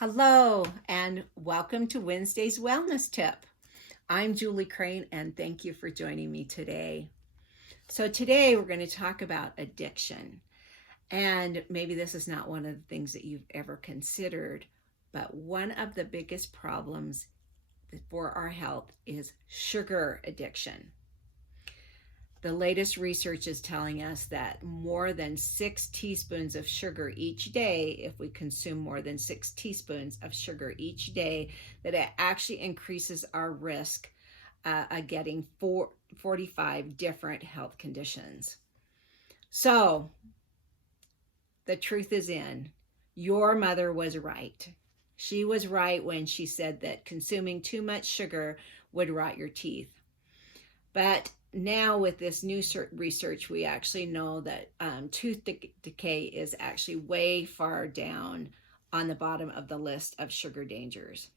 Hello, and welcome to Wednesday's Wellness Tip. I'm Julie Crane, and thank you for joining me today. So, today we're going to talk about addiction. And maybe this is not one of the things that you've ever considered, but one of the biggest problems for our health is sugar addiction. The latest research is telling us that more than 6 teaspoons of sugar each day, if we consume more than 6 teaspoons of sugar each day, that it actually increases our risk of getting 45 different health conditions. So the truth is in. Your mother was right. She was right when she said that consuming too much sugar would rot your teeth. But now with this new research, we actually know that tooth decay is actually way far down on the bottom of the list of sugar dangers.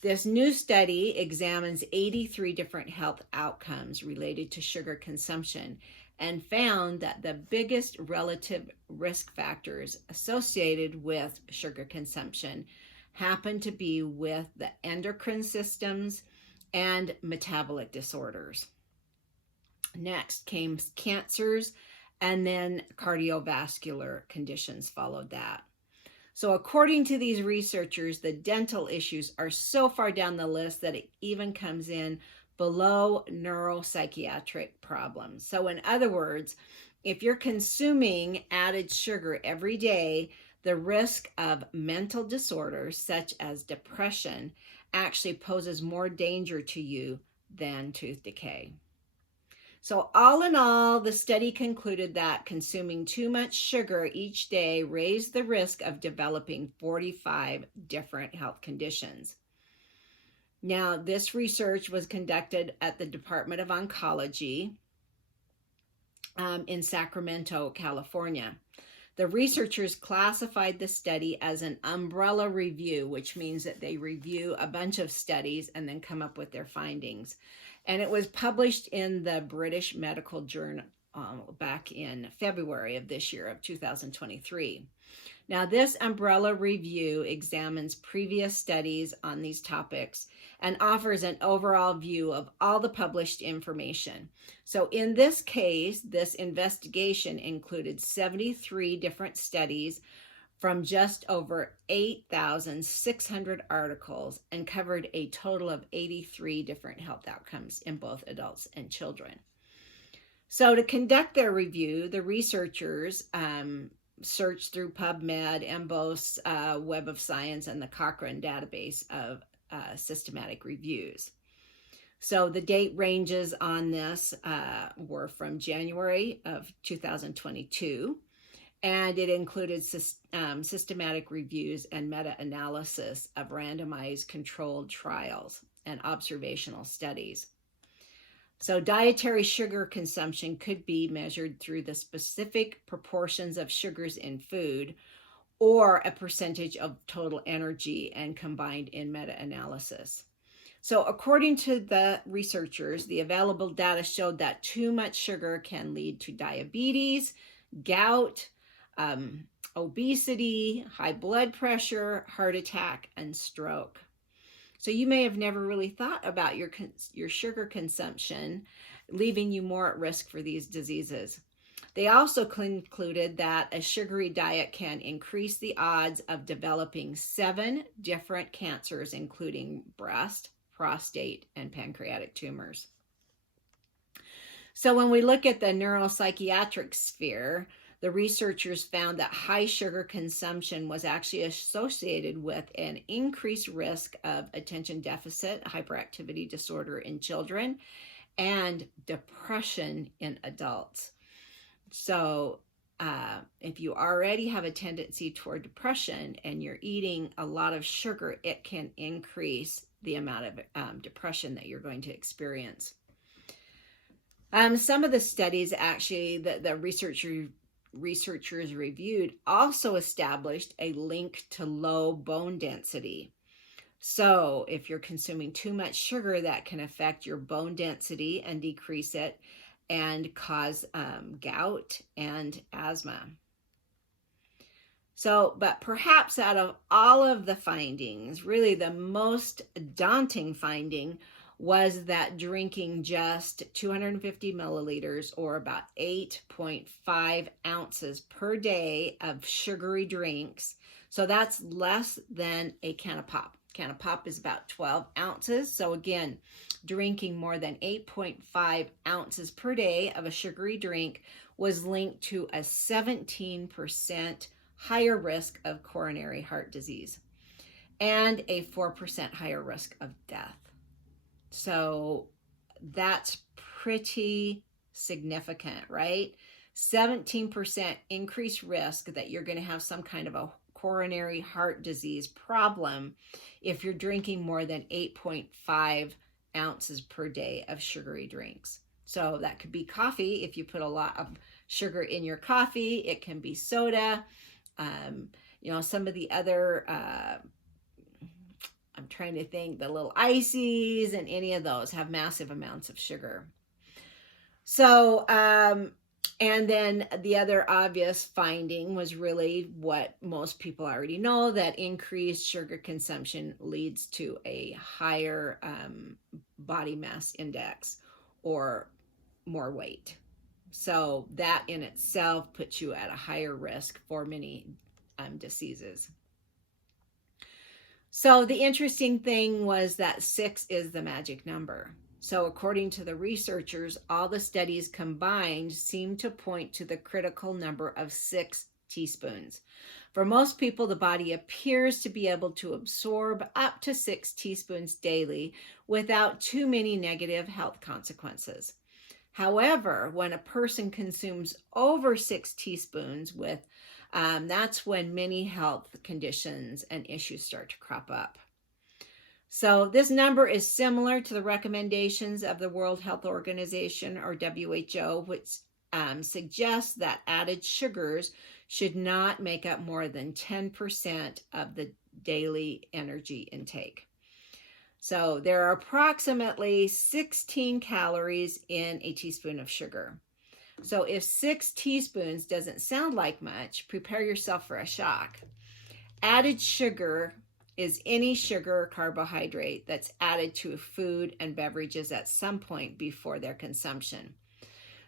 This new study examines 83 different health outcomes related to sugar consumption and found that the biggest relative risk factors associated with sugar consumption happen to be with the endocrine systems and metabolic disorders. Next came cancers, and then cardiovascular conditions followed that. So, according to these researchers, the dental issues are so far down the list that it even comes in below neuropsychiatric problems. So, in other words, if you're consuming added sugar every day, the risk of mental disorders such as depression actually poses more danger to you than tooth decay. So, all in all, the study concluded that consuming too much sugar each day raised the risk of developing 45 different health conditions. Now, this research was conducted at the Department of Oncology in Sacramento, California. The researchers classified the study as an umbrella review, which means that they review a bunch of studies and then come up with their findings. And it was published in the British Medical Journal back in February of this year, of 2023. Now, this umbrella review examines previous studies on these topics and offers an overall view of all the published information. So in this case, this investigation included 73 different studies from just over 8,600 articles and covered a total of 83 different health outcomes in both adults and children. So to conduct their review, the researchers searched through PubMed, EMBOS, Web of Science, and the Cochrane database of systematic reviews. So the date ranges on this were from January of 2022, and it included systematic reviews and meta-analysis of randomized controlled trials and observational studies. So dietary sugar consumption could be measured through the specific proportions of sugars in food or a percentage of total energy and combined in meta-analysis. So according to the researchers, the available data showed that too much sugar can lead to diabetes, gout, obesity, high blood pressure, heart attack, and stroke. So you may have never really thought about your sugar consumption, leaving you more at risk for these diseases. They also concluded that a sugary diet can increase the odds of developing 7 different cancers, including breast, prostate, and pancreatic tumors. So when we look at the neuropsychiatric sphere, the researchers found that high sugar consumption was actually associated with an increased risk of attention deficit hyperactivity disorder in children and depression in adults. So if you already have a tendency toward depression and you're eating a lot of sugar, it can increase the amount of depression that you're going to experience. Some of the studies actually that the researchers reviewed also established a link to low bone density. So if you're consuming too much sugar, that can affect your bone density and decrease it and cause gout and asthma. So, but perhaps out of all of the findings, really the most daunting finding was that drinking just 250 milliliters or about 8.5 ounces per day of sugary drinks. So that's less than a can of pop. Can of pop is about 12 ounces. So again, drinking more than 8.5 ounces per day of a sugary drink was linked to a 17% higher risk of coronary heart disease and a 4% higher risk of death. So that's pretty significant, right? 17% increased risk that you're going to have some kind of a coronary heart disease problem if you're drinking more than 8.5 ounces per day of sugary drinks. So that could be coffee if you put a lot of sugar in your coffee. It can be soda. Some of the other, I'm trying to think, the little ices and any of those have massive amounts of sugar. So, and then the other obvious finding was really what most people already know, that increased sugar consumption leads to a higher body mass index or more weight. So that in itself puts you at a higher risk for many diseases. So the interesting thing was that 6 is the magic number. So according to the researchers, all the studies combined seem to point to the critical number of 6 teaspoons. For most people, the body appears to be able to absorb up to 6 teaspoons daily without too many negative health consequences. However, when a person consumes over 6 teaspoons that's when many health conditions and issues start to crop up. So this number is similar to the recommendations of the World Health Organization, or WHO, which suggests that added sugars should not make up more than 10% of the daily energy intake. So there are approximately 16 calories in a teaspoon of sugar. So if 6 teaspoons doesn't sound like much, prepare yourself for a shock. Added sugar is any sugar or carbohydrate that's added to food and beverages at some point before their consumption.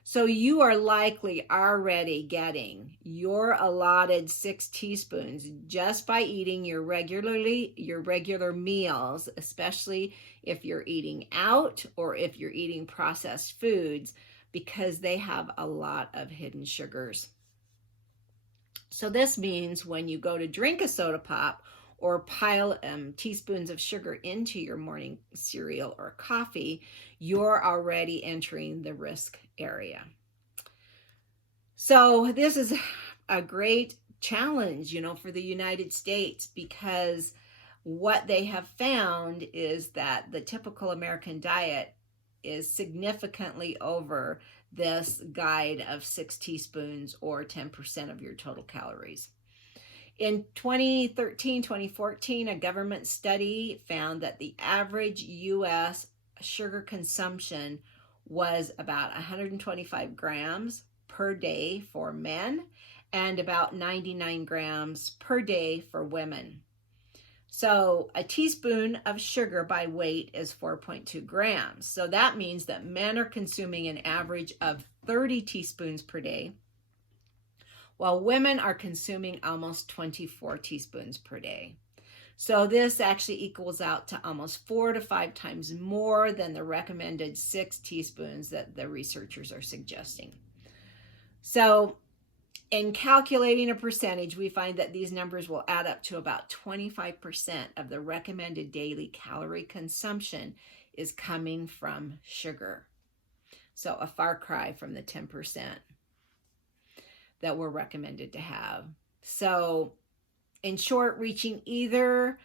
So you are likely already getting your allotted 6 teaspoons just by eating your regular meals, especially if you're eating out or if you're eating processed foods, because they have a lot of hidden sugars. So this means when you go to drink a soda pop or pile teaspoons of sugar into your morning cereal or coffee, you're already entering the risk area. So this is a great challenge, for the United States, because what they have found is that the typical American diet is significantly over this guide of 6 teaspoons or 10% of your total calories. In 2013-2014, a government study found that the average U.S. sugar consumption was about 125 grams per day for men and about 99 grams per day for women. So a teaspoon of sugar by weight is 4.2 grams. So that means that men are consuming an average of 30 teaspoons per day, while women are consuming almost 24 teaspoons per day. So this actually equals out to almost 4 to 5 times more than the recommended 6 teaspoons that the researchers are suggesting. So in calculating a percentage, we find that these numbers will add up to about 25% of the recommended daily calorie consumption is coming from sugar. So a far cry from the 10% that we're recommended to have. So in short, reaching either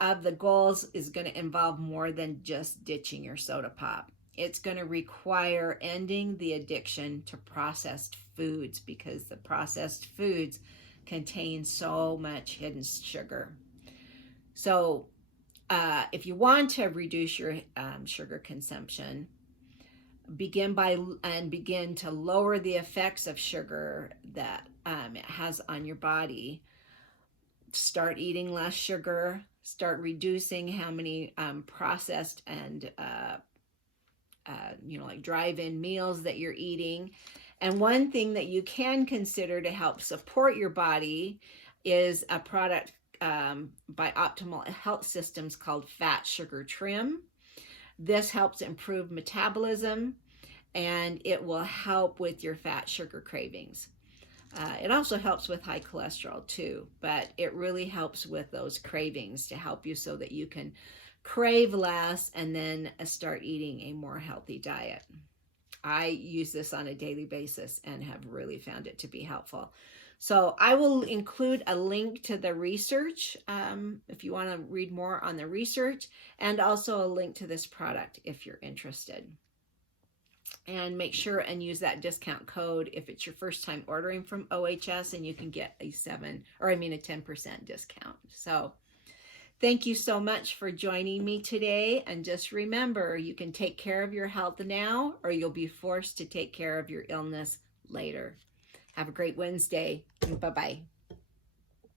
of the goals is going to involve more than just ditching your soda pop. It's going to require ending the addiction to processed foods, because the processed foods contain so much hidden sugar. So if you want to reduce your sugar consumption, begin to lower the effects of sugar that it has on your body start eating less sugar, start reducing how many processed and like drive-in meals that you're eating. And one thing that you can consider to help support your body is a product by Optimal Health Systems called Fat Sugar Trim. This helps improve metabolism, and it will help with your fat sugar cravings. It also helps with high cholesterol too, but it really helps with those cravings to help you so that you can crave less and then start eating a more healthy diet. I use this on a daily basis and have really found it to be helpful. So I will include a link to the research if you want to read more on the research, and also a link to this product if you're interested. And make sure and use that discount code if it's your first time ordering from OHS, and you can get a 10% discount. So thank you so much for joining me today. And just remember, you can take care of your health now, or you'll be forced to take care of your illness later. Have a great Wednesday. Bye-bye.